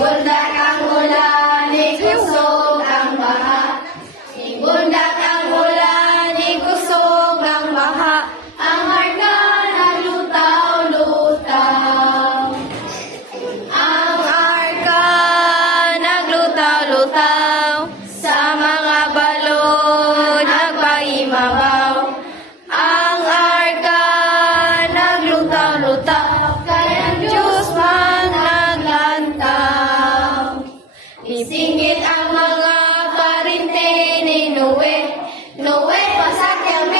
Bundak ang ulan, ikusog ang baha. Bundak ang ulan, ikusog ang baha. Ang arka naglutaw-lutaw. Ang arka naglutaw-lutaw. Sa mga balon nagpaimabaw. Ang arka naglutaw-lutaw. Kaya ang Diyos man naglantaw. Nisingit ang mga parinte ni Noe. Noe, pasakyan